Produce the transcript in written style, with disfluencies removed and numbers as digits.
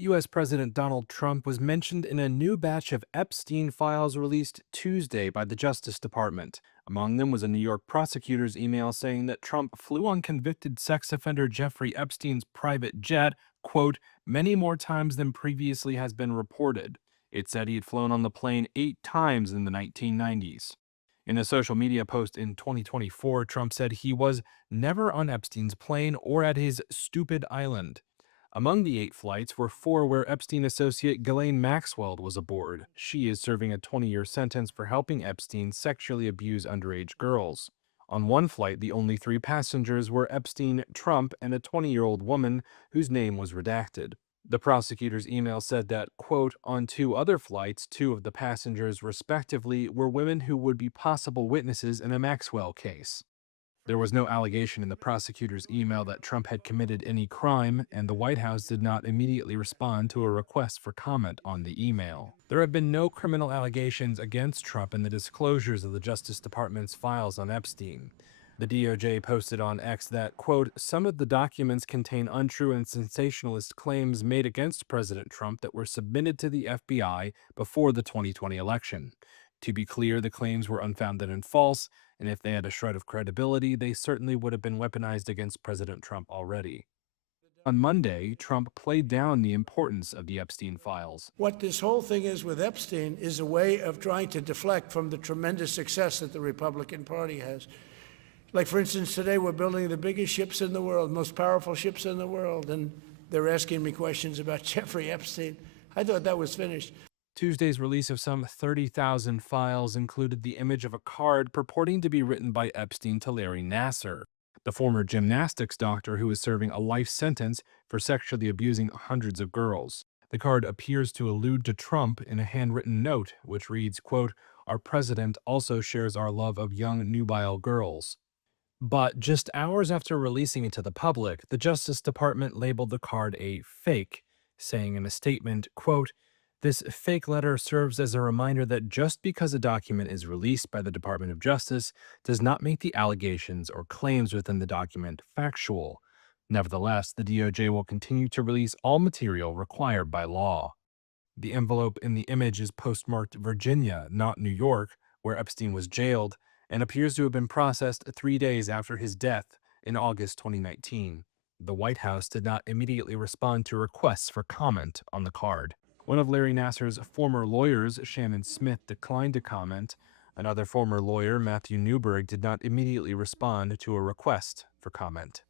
U.S. President Donald Trump was mentioned in a new batch of Epstein files released Tuesday by the Justice Department. Among them was a New York prosecutor's email saying that Trump flew on convicted sex offender Jeffrey Epstein's private jet, quote, many more times than previously has been reported. It said he had flown on the plane 8 times in the 1990s. In a social media post in 2024, Trump said he was never on Epstein's plane or at his stupid island. Among the 8 flights were 4 where Epstein associate Ghislaine Maxwell was aboard. She is serving a 20-year sentence for helping Epstein sexually abuse underage girls. On one flight, the only 3 passengers were Epstein, Trump, and a 20-year-old woman whose name was redacted. The prosecutor's email said that, quote, on 2 other flights, 2 of the passengers, respectively, were women who would be possible witnesses in a Maxwell case. There was no allegation in the prosecutor's email that Trump had committed any crime, and the White House did not immediately respond to a request for comment on the email. There have been no criminal allegations against Trump in the disclosures of the Justice Department's files on Epstein. The DOJ posted on X that, quote, some of the documents contain untrue and sensationalist claims made against President Trump that were submitted to the FBI before the 2020 election. To be clear, the claims were unfounded and false, and if they had a shred of credibility, they certainly would have been weaponized against President Trump already. On Monday, Trump played down the importance of the Epstein files. What this whole thing is with Epstein is a way of trying to deflect from the tremendous success that the Republican Party has. Like, for instance, today we're building the biggest ships in the world, most powerful ships in the world, and they're asking me questions about Jeffrey Epstein. I thought that was finished. Tuesday's release of some 30,000 files included the image of a card purporting to be written by Epstein to Larry Nassar, the former gymnastics doctor who is serving a life sentence for sexually abusing hundreds of girls. The card appears to allude to Trump in a handwritten note, which reads, quote, our president also shares our love of young nubile girls. But just hours after releasing it to the public, the Justice Department labeled the card a fake, saying in a statement, quote, this fake letter serves as a reminder that just because a document is released by the Department of Justice does not make the allegations or claims within the document factual. Nevertheless, the DOJ will continue to release all material required by law. The envelope in the image is postmarked Virginia, not New York, where Epstein was jailed, and appears to have been processed 3 days after his death in August 2019. The White House did not immediately respond to requests for comment on the card. One of Larry Nassar's former lawyers, Shannon Smith, declined to comment. Another former lawyer, Matthew Newberg, did not immediately respond to a request for comment.